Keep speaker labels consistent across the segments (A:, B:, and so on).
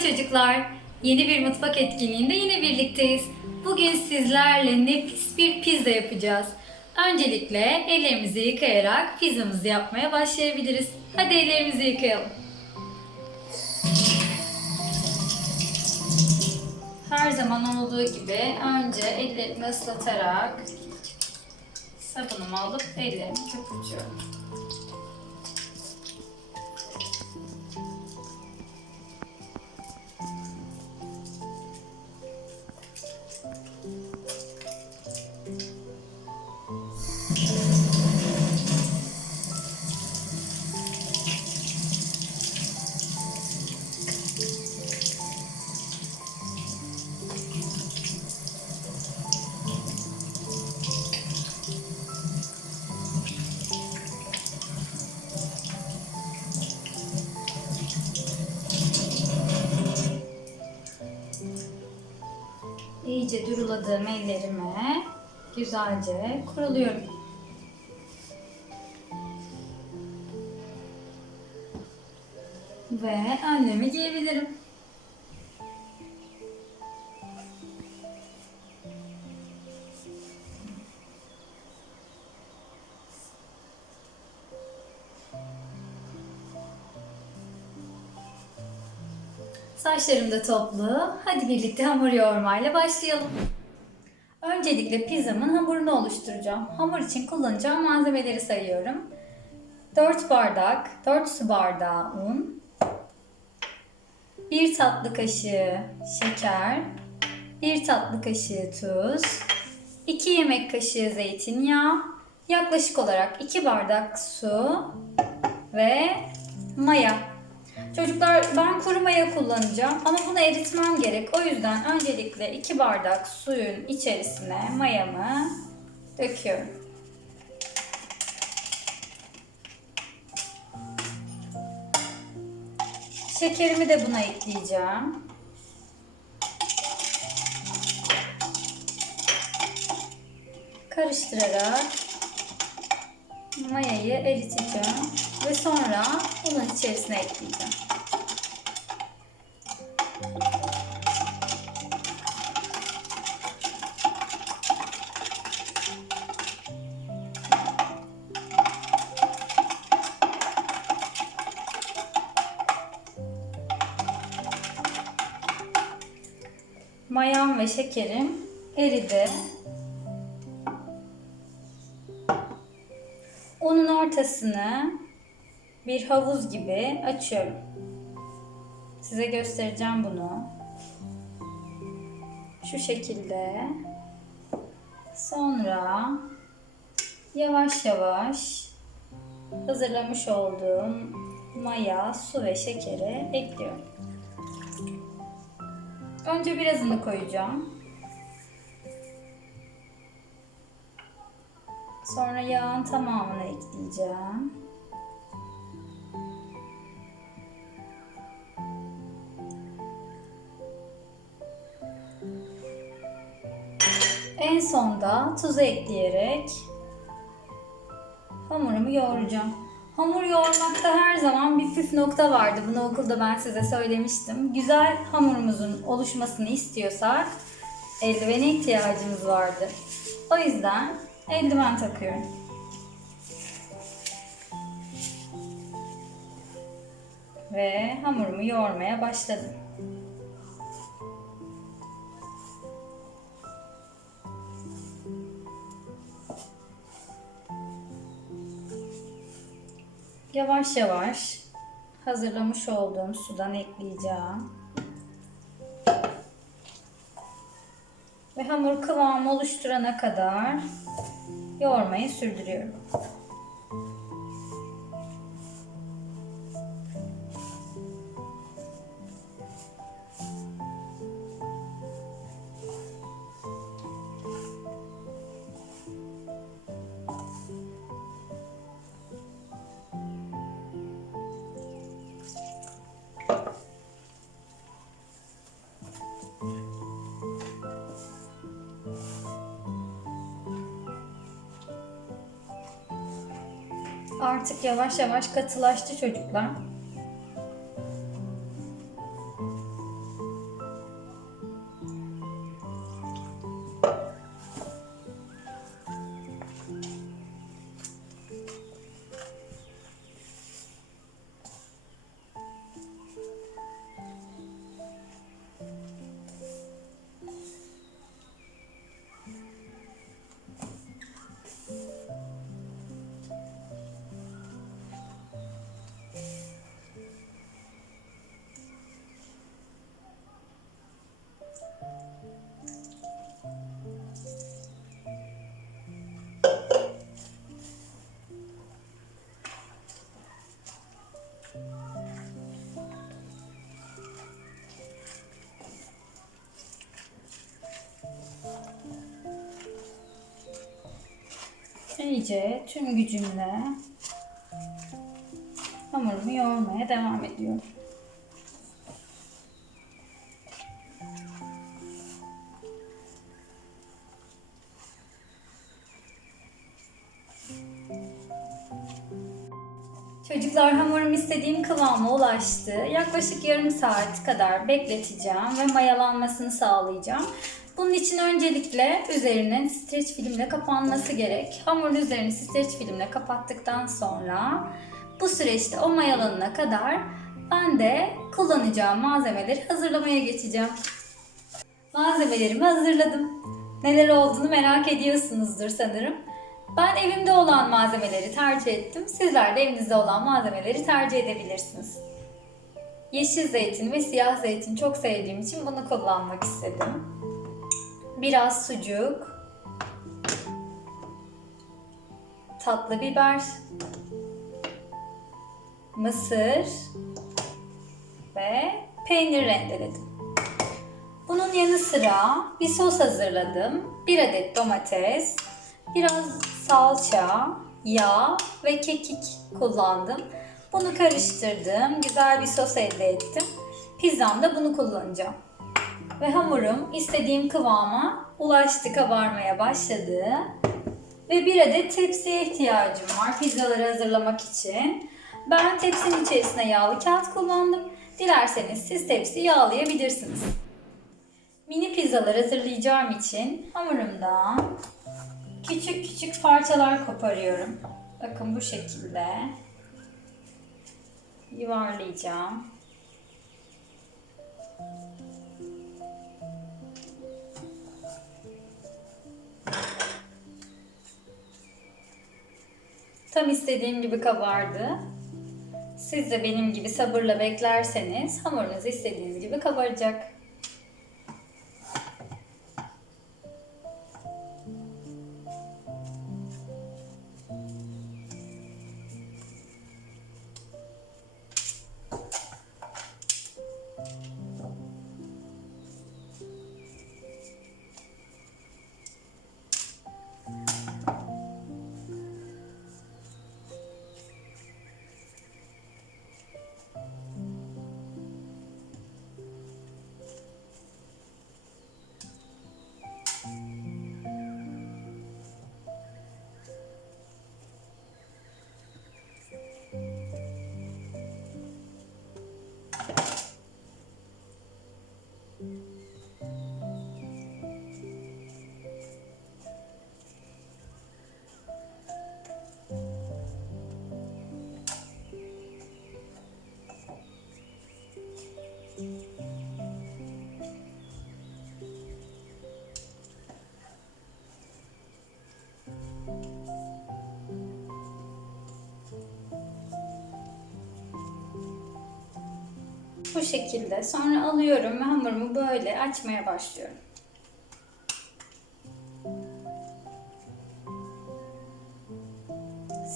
A: çocuklar. Yeni bir mutfak etkinliğinde yine birlikteyiz. Bugün sizlerle nefis bir pizza yapacağız. Öncelikle ellerimizi yıkayarak pizzamızı yapmaya başlayabiliriz. Hadi ellerimizi yıkayalım. Her zaman olduğu gibi önce ellerimi ıslatarak sabunumumu alıp ellerimi köpürtüyorum. İyice duruladığım ellerime güzelce kuruluyorum. Ve önlüğümü giyebilirim. Saçlarım da toplu. Hadi birlikte hamur yoğurmayla başlayalım. Öncelikle pizzamın hamurunu oluşturacağım. Hamur için kullanacağım malzemeleri sayıyorum. 4 bardak, 4 su bardağı un, 1 tatlı kaşığı şeker, 1 tatlı kaşığı tuz, 2 yemek kaşığı zeytinyağı, yaklaşık olarak 2 bardak su ve maya. Çocuklar ben kuru maya kullanacağım ama bunu eritmem gerek. O yüzden öncelikle 2 bardak suyun içerisine mayamı döküyorum. Şekerimi de buna ekleyeceğim. Karıştırarak mayayı eriteceğim ve sonra bunun içerisine ekleyeceğim. Mayam ve şekerim eridi. Unun ortasını bir havuz gibi açıyorum. Size göstereceğim bunu. Şu şekilde. Sonra yavaş yavaş hazırlamış olduğum maya, su ve şekeri ekliyorum. Önce birazını koyacağım. Sonra yağın tamamını ekleyeceğim. En sonda tuzu ekleyerek hamurumu yoğuracağım. Hamur yoğurmakta her zaman bir püf nokta vardı. Bunu okulda ben size söylemiştim. Güzel hamurumuzun oluşmasını istiyorsak eldivene ihtiyacımız vardı. O yüzden eldiven takıyorum. Ve hamurumu yoğurmaya başladım. Yavaş yavaş hazırlamış olduğum sudan ekleyeceğim. Ve hamur kıvamı oluşturana kadar yoğurmayı sürdürüyorum. Artık yavaş yavaş katılaştı çocuklar. İyice tüm gücümle hamurumu yoğurmaya devam ediyorum. Çocuklar hamurum istediğim kıvama ulaştı. Yaklaşık yarım saat kadar bekleteceğim ve mayalanmasını sağlayacağım. Bunun için öncelikle üzerinin streç filmle kapanması gerek. Hamurun üzerini streç filmle kapattıktan sonra bu süreçte o mayalanana kadar ben de kullanacağım malzemeleri hazırlamaya geçeceğim. Malzemelerimi hazırladım. Neler olduğunu merak ediyorsunuzdur sanırım. Ben evimde olan malzemeleri tercih ettim. Sizler de evinizde olan malzemeleri tercih edebilirsiniz. Yeşil zeytin ve siyah zeytin çok sevdiğim için bunu kullanmak istedim. Biraz sucuk, tatlı biber, mısır ve peynir rendeledim. Bunun yanı sıra bir sos hazırladım. Bir adet domates, biraz salça, yağ ve kekik kullandım. Bunu karıştırdım. Güzel bir sos elde ettim. Pizzamda bunu kullanacağım. Ve hamurum istediğim kıvama ulaştı, kabarmaya başladı. Ve bir adet tepsiye ihtiyacım var pizzaları hazırlamak için. Ben tepsinin içerisine yağlı kağıt kullandım. Dilerseniz siz tepsiyi yağlayabilirsiniz. Mini pizzalar hazırlayacağım için hamurumdan küçük küçük parçalar koparıyorum. Bakın bu şekilde yuvarlayacağım. Tam istediğim gibi kabardı. Siz de benim gibi sabırla beklerseniz hamurunuz istediğiniz gibi kabaracak. Bu şekilde. Sonra alıyorum ve hamurumu böyle açmaya başlıyorum.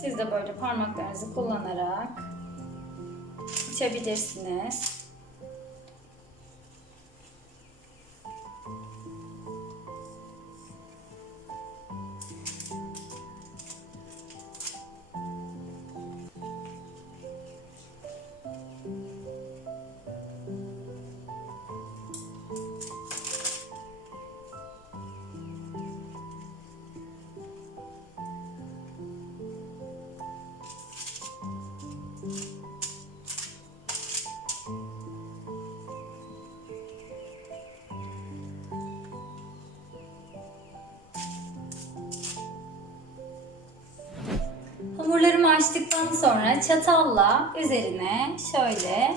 A: Siz de böyle parmaklarınızı kullanarak açabilirsiniz. Hamurlarımı açtıktan sonra çatalla üzerine şöyle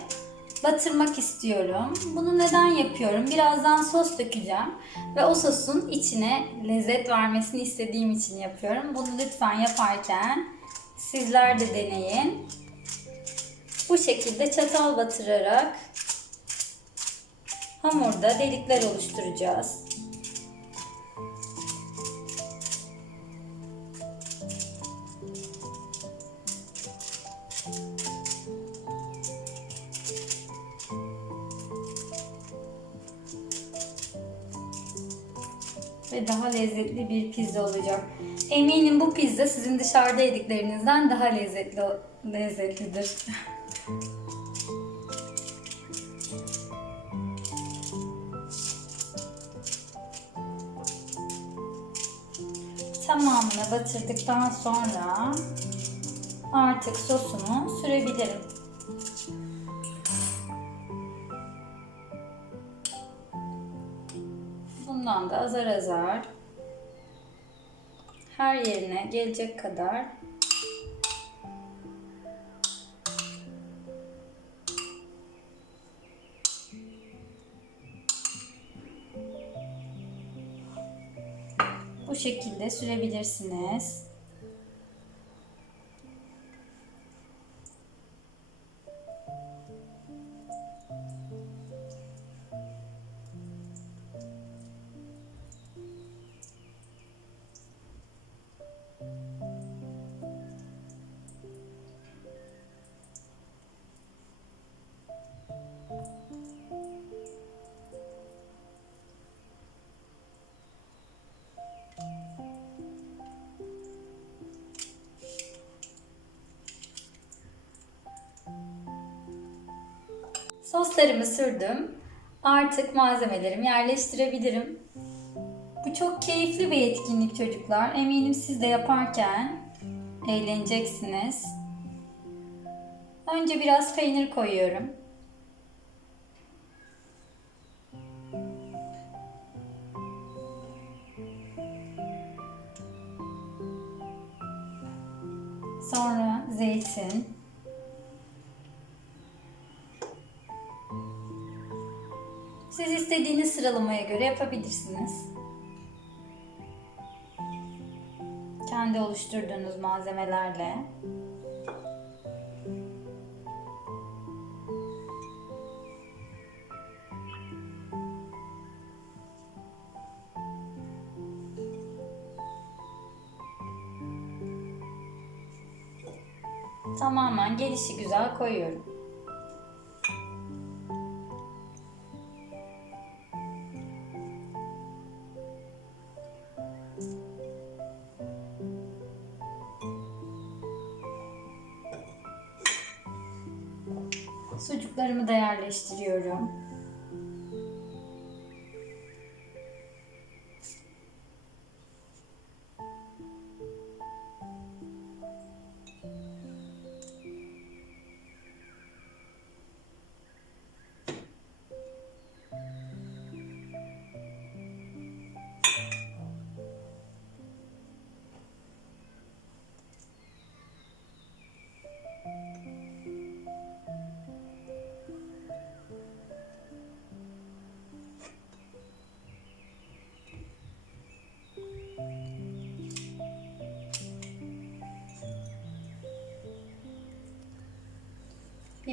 A: batırmak istiyorum. Bunu neden yapıyorum? Birazdan sos dökeceğim ve o sosun içine lezzet vermesini istediğim için yapıyorum. Bunu lütfen yaparken sizler de deneyin. Bu şekilde çatal batırarak hamurda delikler oluşturacağız. Ve daha lezzetli bir pizza olacak. Eminim bu pizza sizin dışarıda yediklerinizden daha lezzetli lezzetlidir. Tamamını batırdıktan sonra artık sosunu sürebilirim. Bundan da azar azar her yerine gelecek kadar bu şekilde sürebilirsiniz. Soslarımı sürdüm. Artık malzemelerimi yerleştirebilirim. Bu çok keyifli bir etkinlik çocuklar. Eminim siz de yaparken eğleneceksiniz. Önce biraz peynir koyuyorum. Sonra zeytin. Siz istediğiniz sıralamaya göre yapabilirsiniz. Kendi oluşturduğunuz malzemelerle. Tamamen gelişi güzel koyuyorum. Sucuklarımı da yerleştiriyorum.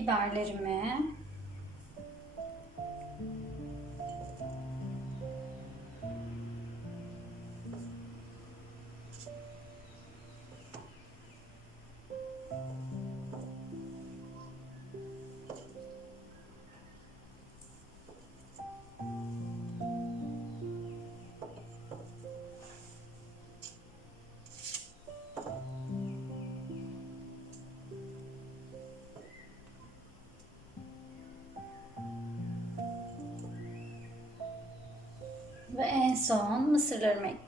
A: Biberlerimi en son mısırlarımı ekliyorum.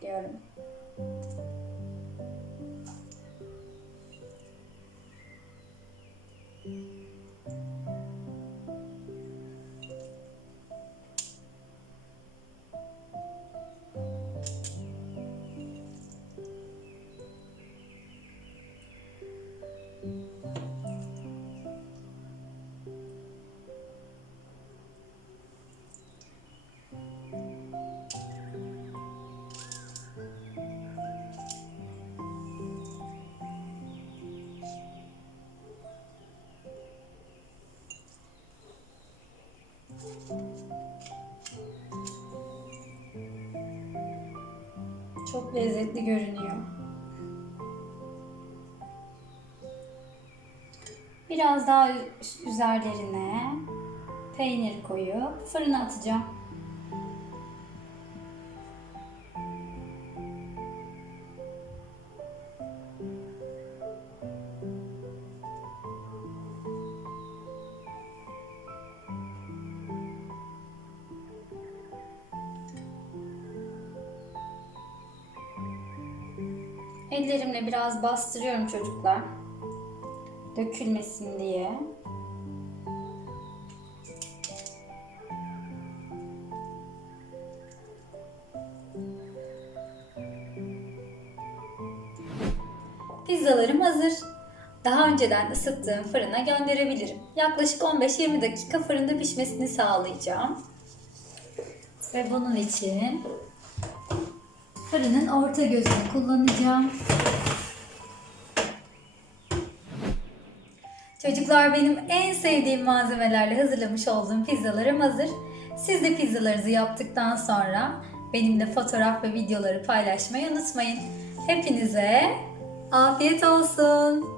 A: Çok lezzetli görünüyor. Biraz daha üzerlerine peynir koyup fırına atacağım. Ellerimle biraz bastırıyorum çocuklar. Dökülmesin diye. Pizzalarım hazır. Daha önceden ısıttığım fırına gönderebilirim. Yaklaşık 15-20 dakika fırında pişmesini sağlayacağım. Ve bunun için fırının orta gözünü kullanacağım. Çocuklar benim en sevdiğim malzemelerle hazırlamış olduğum pizzalarım hazır. Siz de pizzalarınızı yaptıktan sonra benimle fotoğraf ve videoları paylaşmayı unutmayın. Hepinize afiyet olsun.